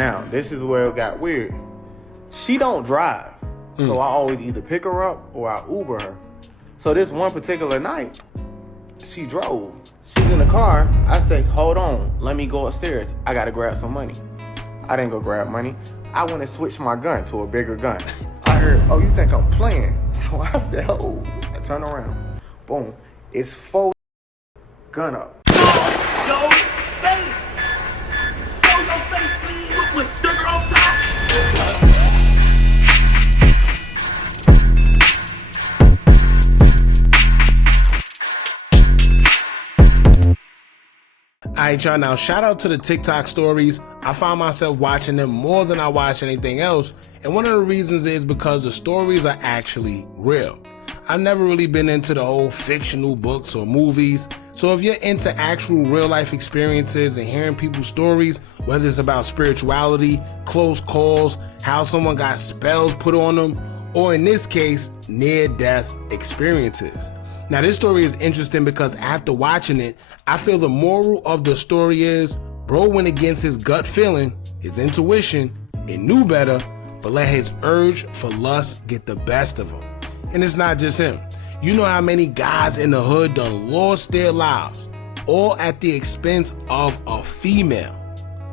Now, this is where it got weird. She don't drive. So I always either pick her up or I Uber her. So this one particular night, she drove. She's in the car. I say, hold on, let me go upstairs. I gotta grab some money. I didn't go grab money. I went and switched my gun to a bigger gun. I heard, oh, you think I'm playing? So I said, oh, I turn around. Boom, it's 4 gun up. Yo, face! Show your face, please, with sugar on top! Alright, y'all, now shout out to the TikTok stories. I found myself watching them more than I watch anything else, and one of the reasons is because the stories are actually real. I've never really been into the whole fictional books or movies, so if you're into actual real life experiences and hearing people's stories, whether it's about spirituality, close calls, how someone got spells put on them, or in this case, near-death experiences. Now this story is interesting because after watching it, I feel the moral of the story is, bro went against his gut feeling, his intuition, and knew better, but let his urge for lust get the best of him. And it's not just him. You know how many guys in the hood done lost their lives, all at the expense of a female.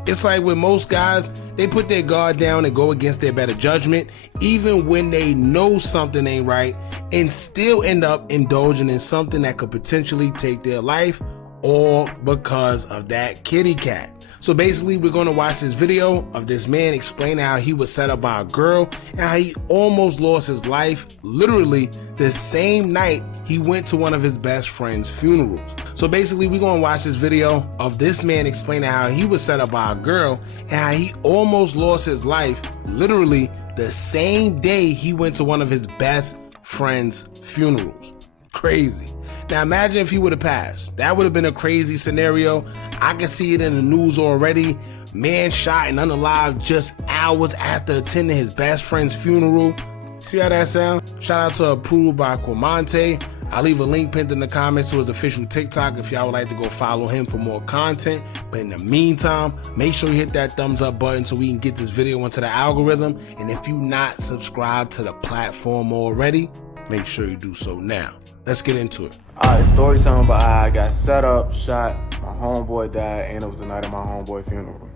It's like with most guys, they put their guard down and go against their better judgment, even when they know something ain't right, and still end up indulging in something that could potentially take their life, all because of that kitty cat. So basically, we're gonna watch this video of this man explaining how he was set up by a girl and how he almost lost his life literally the same night he went to one of his best friend's funerals. So basically, we're gonna watch this video of this man explaining how he was set up by a girl and how he almost lost his life literally the same day he went to one of his best friend's funerals. Crazy. Now imagine if he would have passed. That would have been a crazy scenario. I can see it in the news already. Man shot and unalive just hours after attending his best friend's funeral. See how that sound? Shout out to Approved by Quamante. I'll leave a link pinned in the comments to his official TikTok if y'all would like to go follow him for more content. But in the meantime, make sure you hit that thumbs up button so we can get this video into the algorithm. And if you not subscribed to the platform already, make sure you do so now. Let's get into it. Alright, story time about how I got set up, shot, my homeboy died, and it was the night of my homeboy funeral.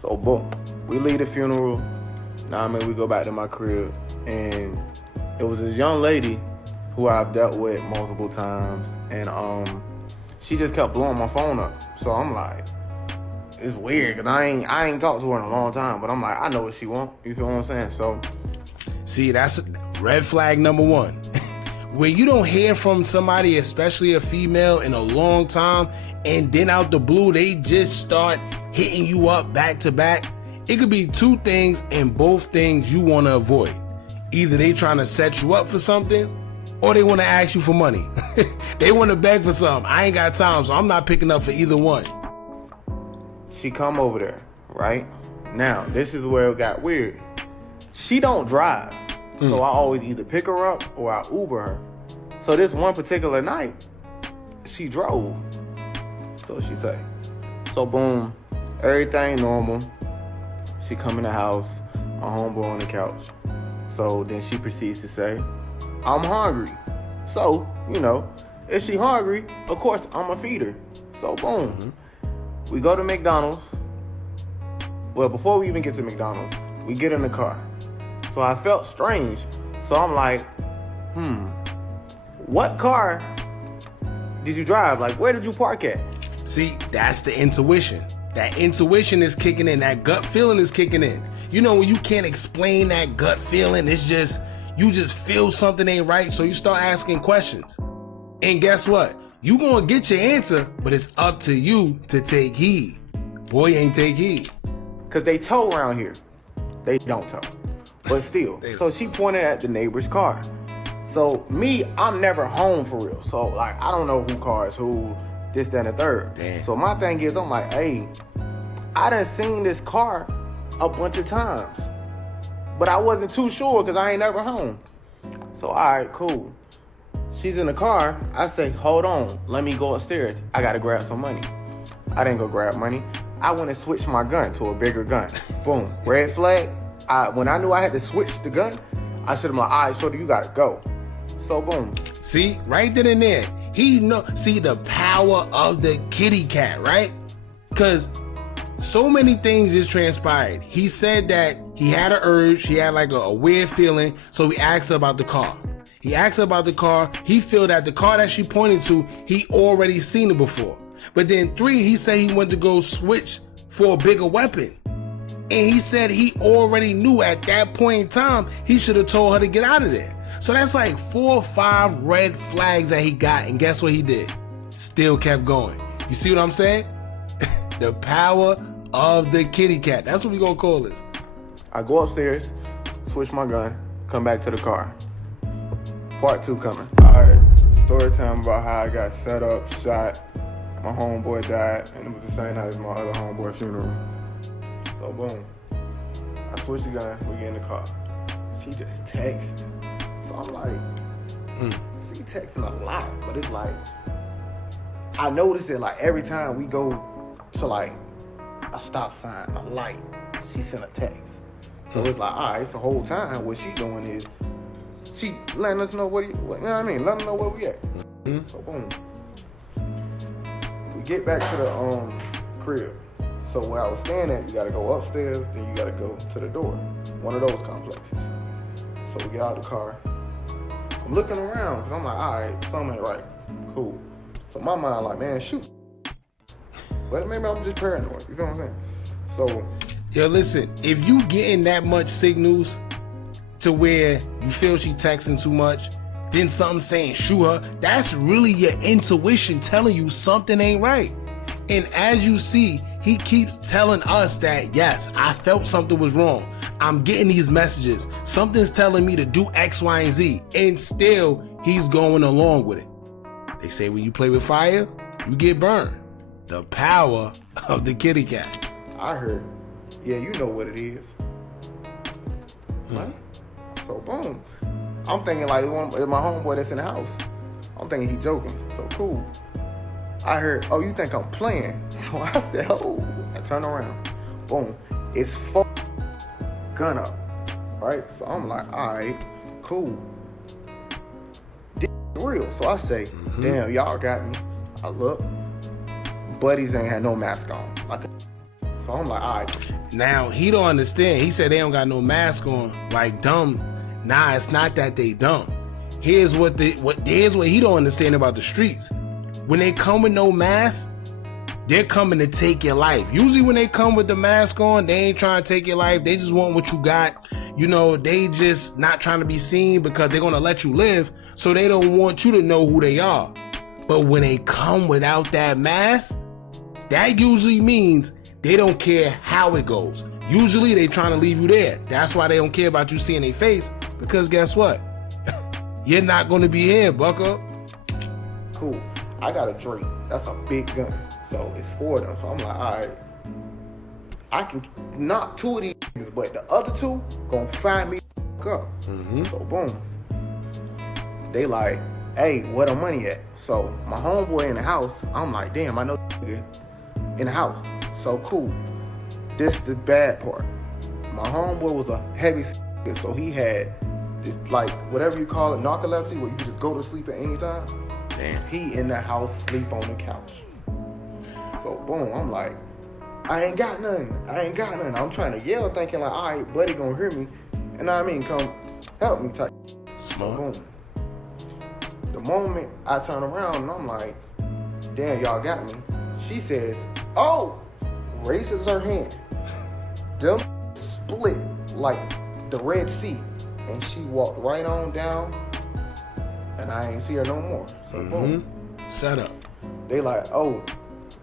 So boom, we leave the funeral. Now we go back to my crib, and it was this young lady who I've dealt with multiple times, and she just kept blowing my phone up. So I'm like, it's weird, cause I ain't talked to her in a long time, but I'm like, I know what she want. You feel what I'm saying? So, see, that's red flag number one. When you don't hear from somebody, especially a female, in a long time, and then out the blue, they just start hitting you up back to back, it could be two things, and both things you want to avoid. Either they trying to set you up for something, or they want to ask you for money. They want to beg for something. I ain't got time, so I'm not picking up for either one. She come over there, right? Now, this is where it got weird. She don't drive. So I always either pick her up or I Uber her. So this one particular night, she drove. So she say. So boom, everything normal. She come in the house, my homeboy on the couch. So then she proceeds to say, I'm hungry. So, you know, if she hungry, of course I'ma feed her. So boom, we go to McDonald's. Well, before we even get to McDonald's, we get in the car. So I felt strange. So I'm like, what car did you drive? Like, where did you park at? See, that's the intuition. That intuition is kicking in. That gut feeling is kicking in. You know, when you can't explain that gut feeling, it's just, you just feel something ain't right. So you start asking questions. And guess what? You gonna get your answer, but it's up to you to take heed. Boy, ain't take heed. Cause they tow around here. They don't tow. But still, so she pointed at the neighbor's car. So me, I'm never home for real. So like, I don't know who cars who, this, that, and the third. Damn. So my thing is, I'm like, hey, I done seen this car a bunch of times, but I wasn't too sure because I ain't never home. So all right, cool. She's in the car. I say, hold on, let me go upstairs. I gotta grab some money. I didn't go grab money. I went and switched my gun to a bigger gun. Boom, red flag. When I knew I had to switch the gun, I said, "My all right, shorty, you gotta go." So boom. See, right then and there, see the power of the kitty cat, right? Because so many things just transpired. He said that he had an urge, he had like a weird feeling, so he asked her about the car. He asked her about the car. He feel that the car that she pointed to, he already seen it before. But then 3, he said he went to go switch for a bigger weapon. And he said he already knew at that point in time, he should have told her to get out of there. So that's like 4 or 5 red flags that he got. And guess what he did? Still kept going. You see what I'm saying? The power of the kitty cat. That's what we gonna call this. I go upstairs, switch my gun, come back to the car. Part 2 coming. All right, story time about how I got set up, shot. My homeboy died, and it was the same night as my other homeboy funeral. So boom, I switch the gun, we get in the car. She just texts. So I'm like, she texting a lot, but it's like, I noticed it like every time we go to like a stop sign, a light, she sent a text. So it's like, all right, it's the whole time what she doing is, she letting us know you know what I mean? Letting us know where we at. So boom. We get back to the crib. So where I was staying at, you gotta go upstairs, then you gotta go to the door. One of those complexes. So we get out of the car. I'm looking around, cause I'm like, all right, something ain't right. Cool. So my mind like, man, shoot. But maybe I'm just paranoid, you know what I'm saying? So, yo, listen, if you getting that much signals to where you feel she texting too much, then something saying shoot her, that's really your intuition telling you something ain't right. And as you see, he keeps telling us that, yes, I felt something was wrong. I'm getting these messages. Something's telling me to do X, Y, and Z. And still, he's going along with it. They say when you play with fire, you get burned. The power of the kitty cat. I heard, yeah, you know what it is. Right? So boom. I'm thinking like it's my homeboy that's in the house. I'm thinking he joking. So cool. I heard, oh, you think I'm playing? So I said, oh. I turn around. Boom. It's gun up. Right? So I'm like, all right, cool. This is real. So I say, damn, y'all got me. I look. Buddies ain't had no mask on. So I'm like, all right. Now, he don't understand. He said they don't got no mask on. Like, dumb. Nah, it's not that they dumb. Here's what he don't understand about the streets. When they come with no mask, they're coming to take your life. Usually when they come with the mask on, they ain't trying to take your life. They just want what you got. You know, they just not trying to be seen because they're going to let you live. So they don't want you to know who they are. But when they come without that mask, that usually means they don't care how it goes. Usually they trying to leave you there. That's why they don't care about you seeing their face. Because guess what? You're not going to be here, bucko. Cool. I got a Drake. That's a big gun. So it's 4 of them. So I'm like, all right. I can knock 2 of these, but the other 2 gonna find me up. So boom. They like, hey, where the money at? So my homeboy in the house, I'm like, damn, I know in the house. So cool. This the bad part. My homeboy was a heavy so he had this, like, whatever you call it, narcolepsy, where you can just go to sleep at any time. Damn. He in the house, sleep on the couch. So boom, I'm like, I ain't got nothing. I'm trying to yell, thinking like, all right, buddy gonna hear me. And I mean, come help me type. Smart. Boom. The moment I turn around and I'm like, damn, y'all got me. She says, oh, raises her hand. Them split like the Red Sea. And she walked right on down and I ain't see her no more. So boom. Set up. They like, oh,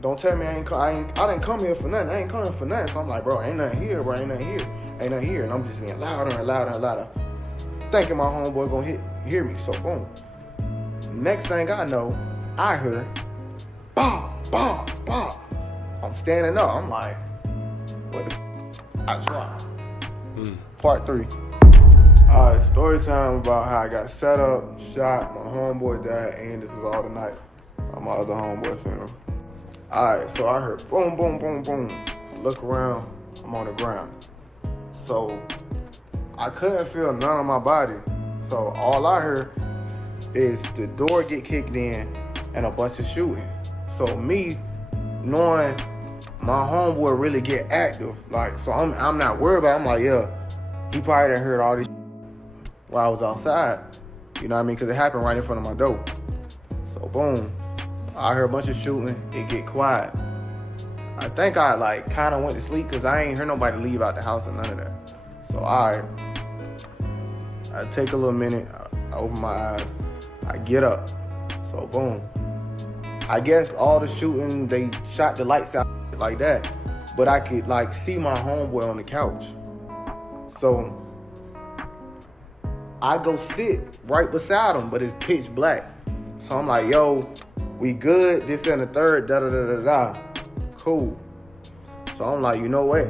don't tell me I didn't come here for nothing. I ain't coming for nothing. So I'm like, bro, ain't nothing here, bro. Ain't nothing here. And I'm just being louder and louder and louder. Thinking my homeboy gonna hear me. So boom. Next thing I know, I heard, bah, bah, bah. I'm standing up. I'm like, what the I dropped. Part 3. Alright, story time about how I got set up, shot, my homeboy died, and this was all the night at my other homeboy funeral. Alright, so I heard boom, boom, boom, boom. Look around, I'm on the ground. So I couldn't feel none of my body. So all I heard is the door get kicked in and a bunch of shooting. So me knowing my homeboy really get active, like, so I'm not worried about it. I'm like, yeah, he probably done heard all this while I was outside. You know what I mean? Because it happened right in front of my door. So boom, I heard a bunch of shooting. It get quiet. I think I like kind of went to sleep because I ain't heard nobody leave out the house or none of that. So I take a little minute. I open my eyes. I get up. So boom. I guess all the shooting, they shot the lights out like that, but I could like see my homeboy on the couch. So I go sit right beside him, but it's pitch black. So I'm like, yo, we good, this and the third, da da da da da. Cool. So I'm like, you know what?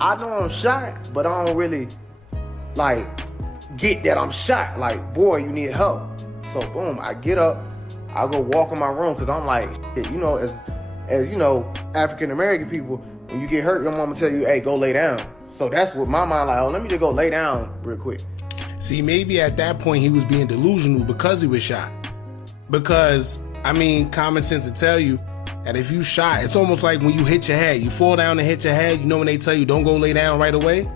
I know I'm shot, but I don't really like get that I'm shot. Like, boy, you need help. So boom, I get up, I go walk in my room because I'm like, shit, you know, as you know, African American people, when you get hurt, your mama tell you, hey, go lay down. So that's what my mind like, oh, let me just go lay down real quick. See, maybe at that point he was being delusional because he was shot. Because, I mean, common sense will tell you that if you shot, it's almost like when you hit your head, you fall down and hit your head, you know when they tell you don't go lay down right away?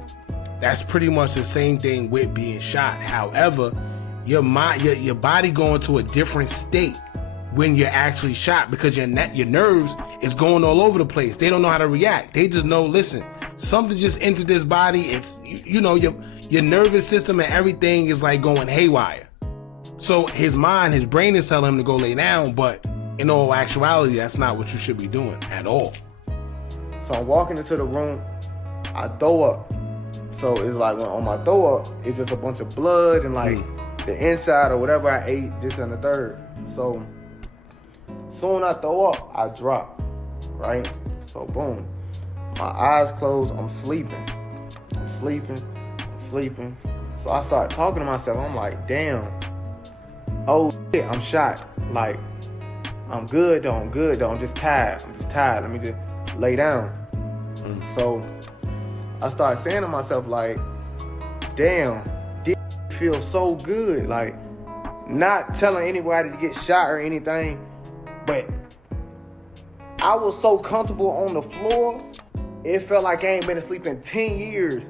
That's pretty much the same thing with being shot. However, your mind, your body going to a different state when you're actually shot because your nerves is going all over the place. They don't know how to react. They just know, listen, something just entered this body. It's, you know, your nervous system and everything is like going haywire. So his mind, his brain is telling him to go lay down, but in all actuality, that's not what you should be doing at all. So I'm walking into the room, I throw up. So it's like when on my throw up, it's just a bunch of blood and like the inside or whatever I ate, this and the third. So soon I throw up, I drop, right? So boom, my eyes closed, I'm sleeping. So I start talking to myself, I'm like, damn, oh shit, I'm shot. Like, I'm good though, I'm just tired, let me just lay down. So I start saying to myself like, damn, this feels so good. Like, not telling anybody to get shot or anything, but I was so comfortable on the floor, it felt like I ain't been asleep in 10 years.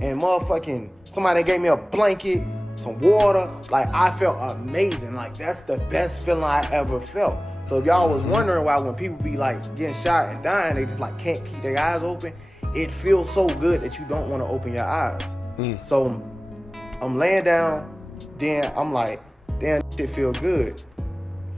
And motherfucking somebody gave me a blanket, some water. Like, I felt amazing. Like, that's the best feeling I ever felt. So if y'all was wondering why when people be like getting shot and dying, they just like can't keep their eyes open, it feels so good that you don't want to open your eyes. So I'm laying down, then I'm like, damn, this shit feel good.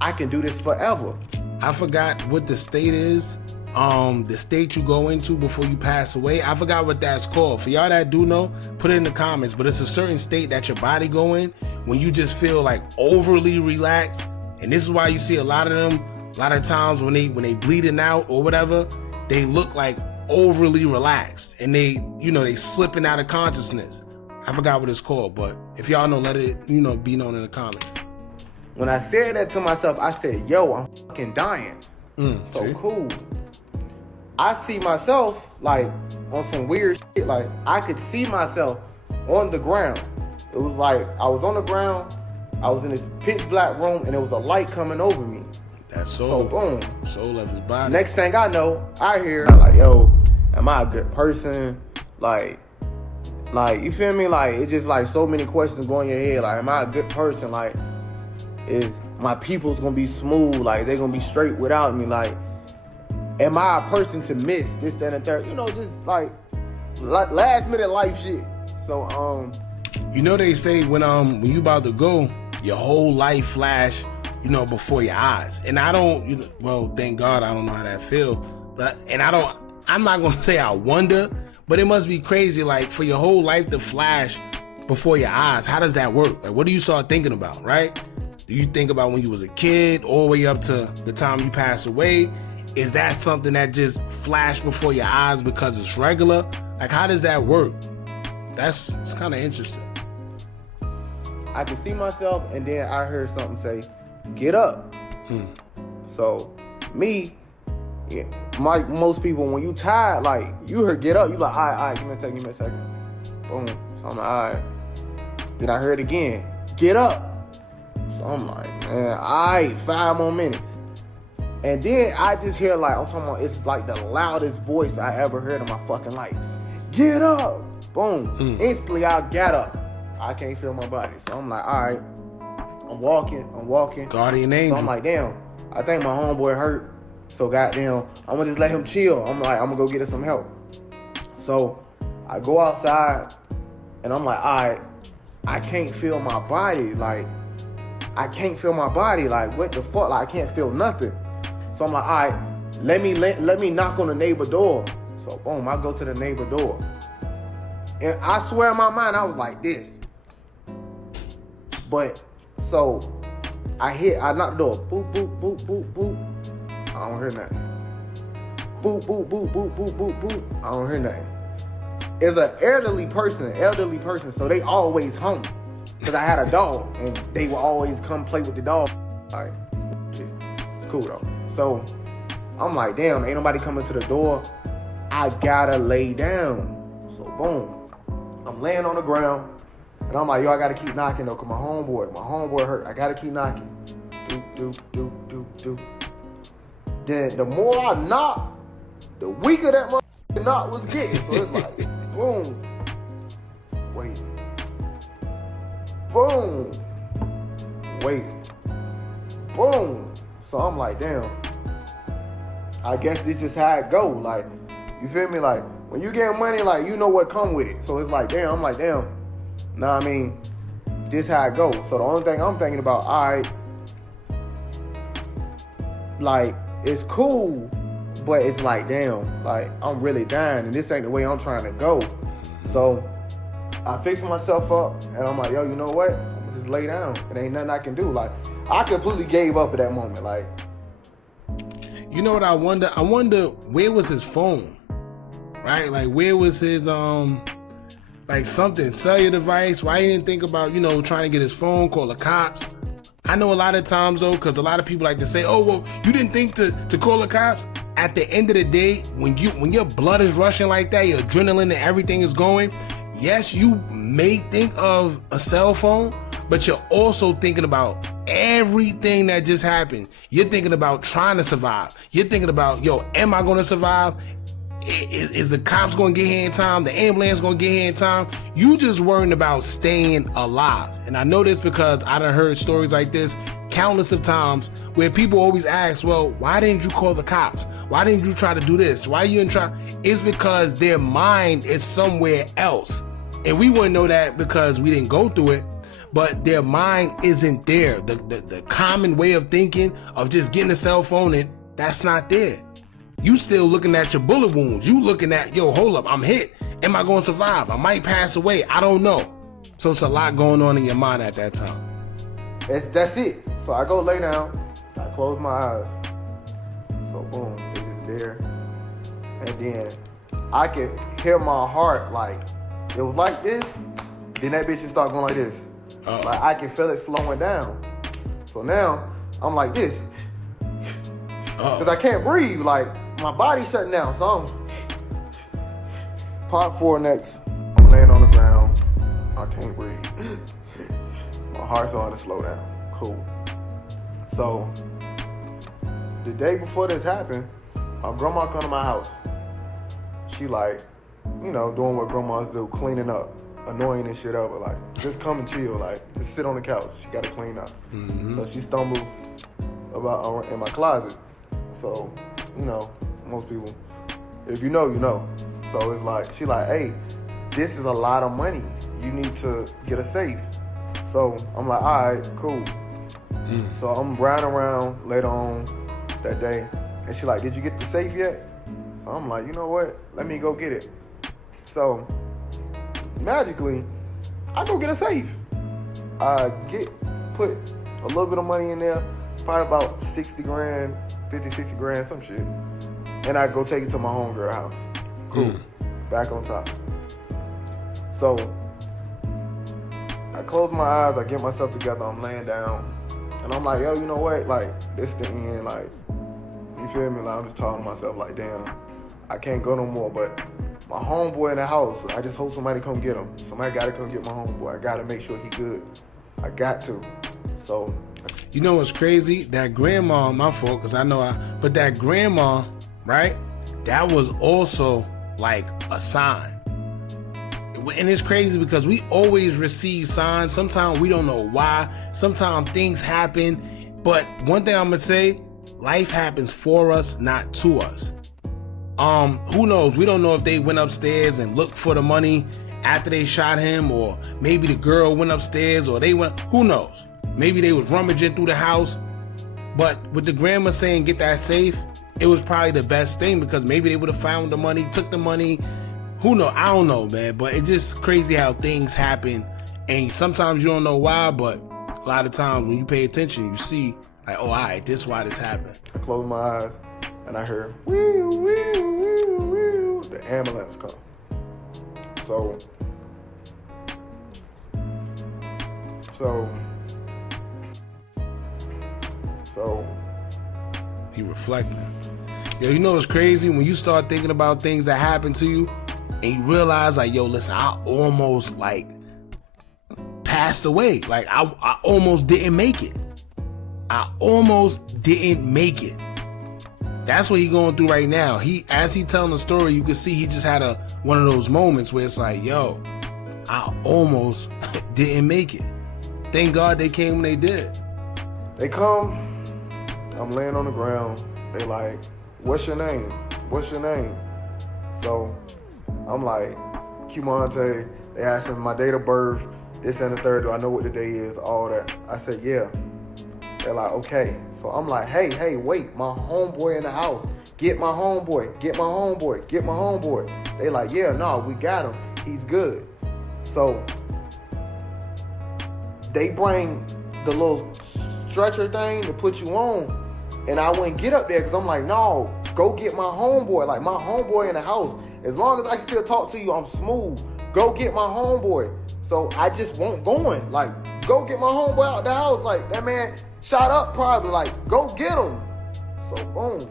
I can do this forever. I forgot what the state is. The state you go into before you pass away. I forgot what that's called. For y'all that do know, put it in the comments. But it's a certain state that your body go in when you just feel like overly relaxed. And this is why you see a lot of them, a lot of times when they bleeding out or whatever, they look like overly relaxed and they slipping out of consciousness. I forgot what it's called, but if y'all know, let it, be known in the comments. When I said that to myself, I said, yo, I'm fucking dying. So cool. I see myself like on some weird shit. Like, I could see myself on the ground. It was like I was on the ground, I was in this pitch black room, and there was a light coming over me. That's soul. So boom. Soul left his body. Next thing I know, I hear like, yo, am I a good person? Like, you feel me? Like, it's just like so many questions going in your head. Like, am I a good person? Like, is my people's gonna be smooth? Like, they gonna be straight without me? Like, am I a person to miss this, that, and the third? Just like last minute life shit. So they say when you about to go, your whole life flash, before your eyes. And I don't, well, thank God I don't know how that feel. But I'm not gonna say I wonder, but it must be crazy, like, for your whole life to flash before your eyes. How does that work? Like, what do you start thinking about, right? Do you think about when you was a kid all the way up to the time you pass away? Is that something that just flashed before your eyes because it's regular? Like, how does that work? It's kind of interesting. I could see myself, and then I heard something say, get up. So me, Yeah, most people, when you tired, like, you heard get up, you like, all right, give me a second. Boom. So I'm like, all right. Then I heard again, get up. So I'm like, man, all right, 5 more minutes. And then I just hear, like, I'm talking about, it's like the loudest voice I ever heard in my fucking life. Get up. Boom. Instantly, I got up. I can't feel my body. So I'm like, all right. I'm walking. Guardian angel. So I'm like, damn, I think my homeboy hurt. So goddamn, I'm gonna just let him chill. I'm like, I'm gonna go get us some help. So I go outside and I'm like, all right, I can't feel my body. Like, what the fuck? Like, I can't feel nothing. So I'm like, all right, let me knock on the neighbor door. So boom, I go to the neighbor door. And I swear in my mind, I was like this. But, so, I knock the door. Boop, boop, boop, boop, boop. I don't hear nothing. Boop, boop, boop, boop, boop, boop, boop. I don't hear nothing. It's an elderly person, so they always home. Because I had a dog, and they would always come play with the dog. All right, it's cool though. So, I'm like, damn, ain't nobody coming to the door. I gotta lay down. So, boom. I'm laying on the ground, and I'm like, yo, I gotta keep knocking though, because my homeboy hurt. I gotta keep knocking. Doop. Then the more I knock, the weaker that motherfucking knock was getting. So it's like, boom. Wait. Boom. Wait. Boom. So I'm like, damn. I guess this just how it go. Like, you feel me? Like, when you get money, like, you know what come with it. So it's like, damn. I'm like, damn. Nah, I mean, this how it go. So the only thing I'm thinking about, all right, like, it's cool, but it's like, damn, like, I'm really dying, and this ain't the way I'm trying to go. So I fix myself up, and I'm like, yo, you know what? I'm gonna just lay down. It ain't nothing I can do. Like, I completely gave up at that moment. Like, you know what I wonder? I wonder where was his phone, right? Like, where was his like something cellular device? Why he didn't think about, you know, trying to get his phone, call the cops? I know a lot of times though, because a lot of people like to say, oh, well, you didn't think to call the cops. At the end of the day, when your blood is rushing like that, your adrenaline and everything is going, yes, you may think of a cell phone, but you're also thinking about everything that just happened. You're thinking about trying to survive. You're thinking about, yo, am I going to survive? Is the cops going to get here in time? The ambulance going to get here in time? You just worrying about staying alive. And I know this because I done heard stories like this countless of times where people always ask, well, why didn't you call the cops? Why didn't you try to do this? Why you didn't try? It's because their mind is somewhere else. And we wouldn't know that because we didn't go through it. But their mind isn't there. The common way of thinking of just getting a cell phone, and that's not there. You still looking at your bullet wounds. You looking at, yo, hold up, I'm hit. Am I going to survive? I might pass away. I don't know. So it's a lot going on in your mind at that time. That's it. So I go lay down. I close my eyes. So boom, it's just there. And then I can hear my heart, like, it was like this. Then that bitch just start going like this. Like, I can feel it slowing down. So now I'm like this. Because I can't breathe. Like, my body's shutting down. So I'm part 4 next. I'm laying on the ground. I can't breathe. My heart's starting to slow down. Cool. So the day before this happened, my grandma come to my house. She like, you know, doing what grandmas do, cleaning up, annoying and shit up, but like, just come and chill, like, just sit on the couch. She gotta clean up. Mm-hmm. So she stumbles about in my closet. So, you know, most people, if you know, you know. So it's like, she like, hey, this is a lot of money. You need to get a safe. So I'm like, all right, cool. So I'm riding around later on that day, and she like, did you get the safe yet? So I'm like, you know what? Let me go get it. So magically, I go get a safe. I put a little bit of money in there, probably about 60 grand, 50, 60 grand, some shit. And I go take it to my homegirl house. Cool. Back on top. So I close my eyes, I get myself together, I'm laying down. And I'm like, yo, you know what? Like, this the end. Like, you You feel me? Like, I'm just talking to myself like, damn, I can't go no more. But my homeboy in the house, I just hope somebody come get him. Somebody gotta come get my homeboy. I gotta make sure he good. I got to. So. You know what's crazy? That grandma, my fault, because I know but that grandma, right? That was also like a sign. And it's crazy because we always receive signs. Sometimes we don't know why. Sometimes things happen. But one thing I'm gonna say, life happens for us, not to us. Who knows? We don't know if they went upstairs and looked for the money after they shot him, or maybe the girl went upstairs, or they went, who knows? Maybe they was rummaging through the house. But with the grandma saying get that safe, it was probably the best thing, because maybe they would have found the money, took the money. Who knows? I don't know, man. But it's just crazy how things happen. And sometimes you don't know why, but a lot of times when you pay attention, you see, like, oh, all right, this is why this happened. I closed my eyes and I heard, wheel, wheel, wheel, wheel. The ambulance come. So he reflecting. Yo, you know what's crazy? When you start thinking about things that happen to you and you realize, like, yo, listen, I almost like passed away. Like I almost didn't make it. I almost didn't make it. That's what he going through right now. As he telling the story, you can see he just had one of those moments where it's like, yo, I almost didn't make it. Thank God they came when they did. They come, I'm laying on the ground. They like, what's your name? What's your name? So I'm like, Cumante. They asked me my date of birth, this and the third. Do I know what the day is? All that. I said, yeah. They're like, okay. So I'm like, hey, wait, my homeboy in the house. Get my homeboy, get my homeboy, get my homeboy. They like, yeah, no, we got him. He's good. So they bring the little stretcher thing to put you on. And I wouldn't get up there because I'm like, no, go get my homeboy. Like, my homeboy in the house. As long as I can still talk to you, I'm smooth. Go get my homeboy. So I just won't going. Like, go get my homeboy out the house. Like, that man shot up probably. Like, go get him. So, boom.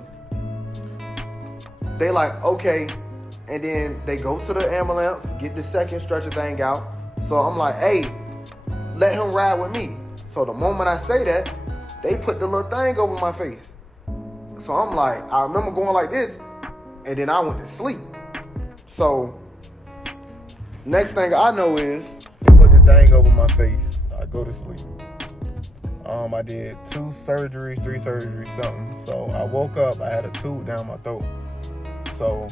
They like, okay. And then they go to the ambulance, get the second stretcher thing out. So I'm like, hey, let him ride with me. So the moment I say that, they put the little thing over my face. So I'm like, I remember going like this, and then I went to sleep. So next thing I know is they put the thing over my face. I go to sleep. I did 2 surgeries, 3 surgeries, something. So I woke up, I had a tube down my throat. So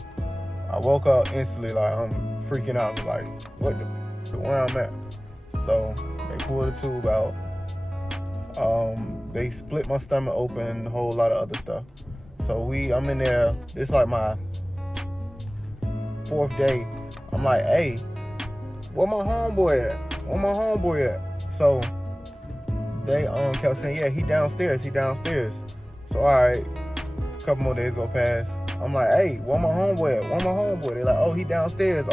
I woke up instantly, like, I'm freaking out, like, where I'm at. So they pulled the tube out. They split my stomach open, a whole lot of other stuff. So I'm in there, it's like my 4th day. I'm like, hey, where my homeboy at? Where my homeboy at? So they kept saying, yeah, he downstairs. So all right, a couple more days go past. I'm like, hey, where my homeboy at? Where my homeboy? They're like, oh, he downstairs.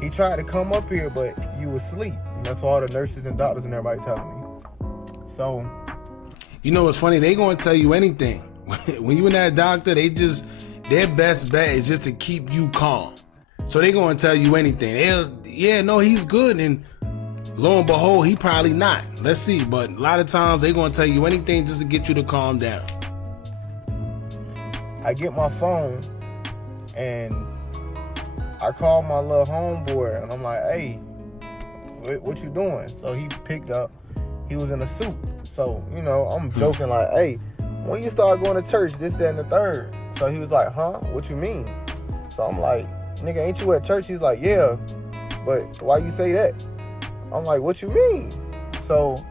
He tried to come up here, but you was asleep. And that's what all the nurses and doctors and everybody telling me. So, you know what's funny? They gonna tell you anything. When you in that doctor, their best bet is just to keep you calm. So they gonna tell you anything. He's good, and lo and behold, he probably not. Let's see. But a lot of times they gonna tell you anything just to get you to calm down. I get my phone and I call my little homeboy and I'm like, hey, what you doing? So he picked up. He was in a suit. So, I'm joking like, hey, when you start going to church, this, that, and the third. So he was like, huh? What you mean? So I'm like, nigga, ain't you at church? He's like, yeah, but why you say that? I'm like, what you mean? So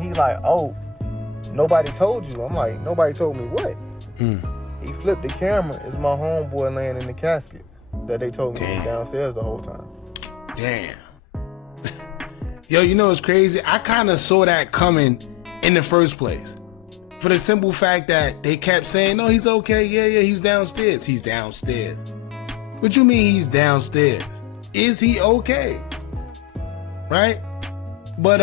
he's like, oh, nobody told you. I'm like, nobody told me what? He flipped the camera. It's my homeboy laying in the casket that they told me was downstairs the whole time. Damn. Yo, you know what's crazy? I kind of saw that coming in the first place. For the simple fact that they kept saying, no, he's okay. Yeah, he's downstairs. He's downstairs. What you mean he's downstairs? Is he okay? Right? But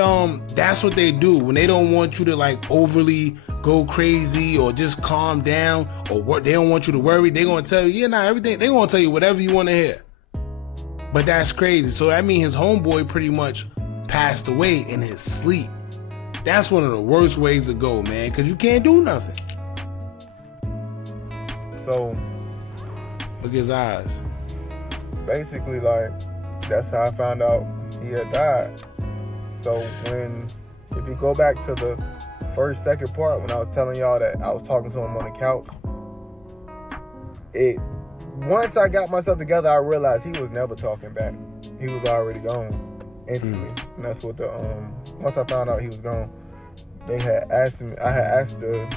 that's what they do when they don't want you to like overly go crazy or just calm down or they don't want you to worry, they're going to tell you, everything. They're going to tell you whatever you want to hear. But that's crazy. So that means his homeboy pretty much passed away in his sleep. That's one of the worst ways to go, man, because you can't do nothing. So look at his eyes. Basically, like, that's how I found out he had died. So if you go back to the second part, when I was telling y'all that I was talking to him on the couch, once I got myself together, I realized he was never talking back. He was already gone instantly. And that's what once I found out he was gone, they had asked me, I had asked the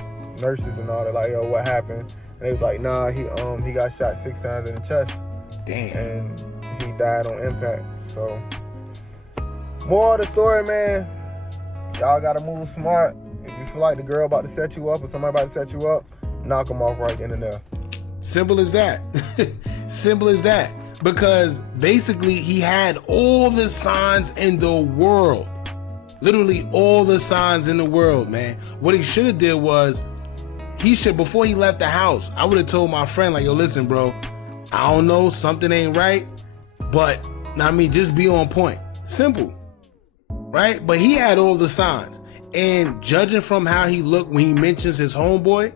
nurses and all that, like, yo, what happened? And they was like, nah, he got shot 6 times in the chest. Damn. And he died on impact. So, more of the story, man, y'all gotta move smart. If you feel like the girl about to set you up or somebody about to set you up, knock them off right then and there. Simple as that. Simple as that. Because basically he had all the signs in the world. Literally all the signs in the world, man. What he should have did was, before he left the house, I would have told my friend, like, yo, listen, bro, I don't know, something ain't right, but just be on point. Simple. Right? But he had all the signs. And judging from how he looked when he mentions his homeboy,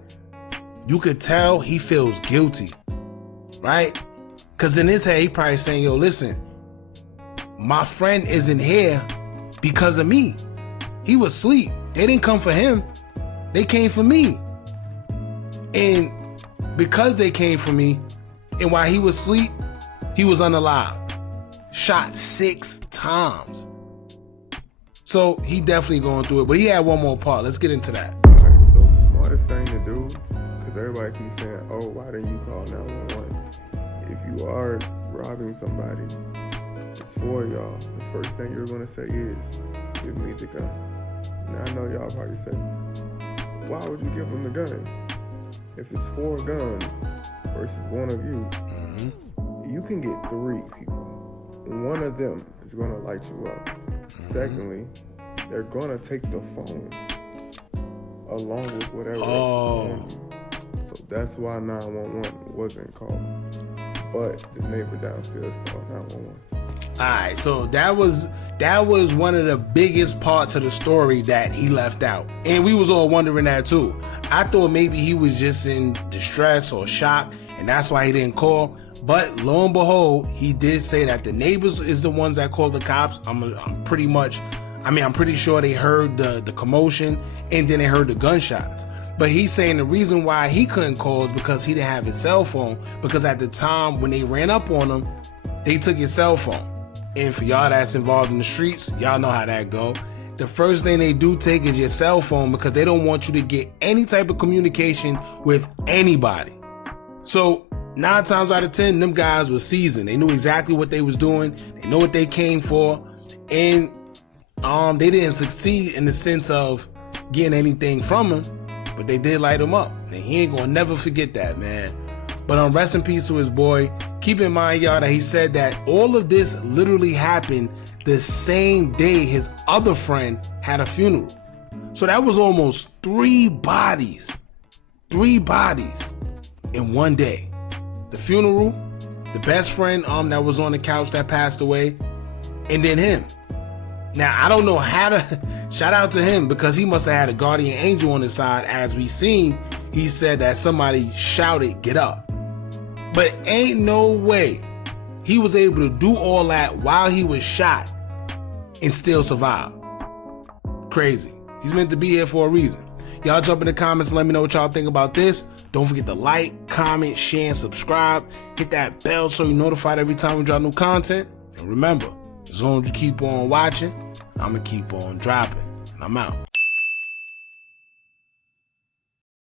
you could tell he feels guilty, right? Because in his head, he probably saying, yo, listen, my friend isn't here because of me. He was asleep. They didn't come for him. They came for me. And because they came for me, and while he was asleep, he was unalived. Shot 6 times. So he definitely going through it. But he had one more part. Let's get into that. All right, so the smartest thing to do, because everybody keeps saying, oh, why didn't you call 911? If you are robbing somebody, it's for y'all. The first thing you're going to say is, give me the gun. Now, I know y'all probably say, why would you give them the gun? If it's 4 guns versus one of you, you can get 3 people. One of them is going to light you up. Secondly, they're going to take the phone along with whatever. So that's why 911 wasn't called. But the neighbor downstairs called 911. Alright, so that was one of the biggest parts of the story that he left out. And we was all wondering that too. I thought maybe he was just in distress or shock, and that's why he didn't call. But lo and behold, he did say that the neighbors is the ones that called the cops. I'm pretty sure they heard the commotion and then they heard the gunshots. But he's saying the reason why he couldn't call is because he didn't have his cell phone, because at the time when they ran up on him, they took his cell phone. And for y'all that's involved in the streets, y'all know how that go. The first thing they do take is your cell phone because they don't want you to get any type of communication with anybody. So 9 times out of 10, them guys were seasoned. They knew exactly what they was doing. They know what they came for. And they didn't succeed in the sense of getting anything from him, but they did light him up. And he ain't gonna never forget that, man. But rest in peace to his boy. Keep in mind, y'all, that he said that all of this literally happened the same day his other friend had a funeral. So that was almost 3 bodies. 3 bodies in one day. The funeral, the best friend that was on the couch that passed away, and then him. Now, I don't know how to shout out to him because he must have had a guardian angel on his side. As we seen, he said that somebody shouted, get up. But ain't no way he was able to do all that while he was shot and still survive. Crazy. He's meant to be here for a reason. Y'all jump in the comments and let me know what y'all think about this. Don't forget to like, comment, share, and subscribe. Hit that bell so you're notified every time we drop new content. And remember, as long as you keep on watching, I'm going to keep on dropping. And I'm out.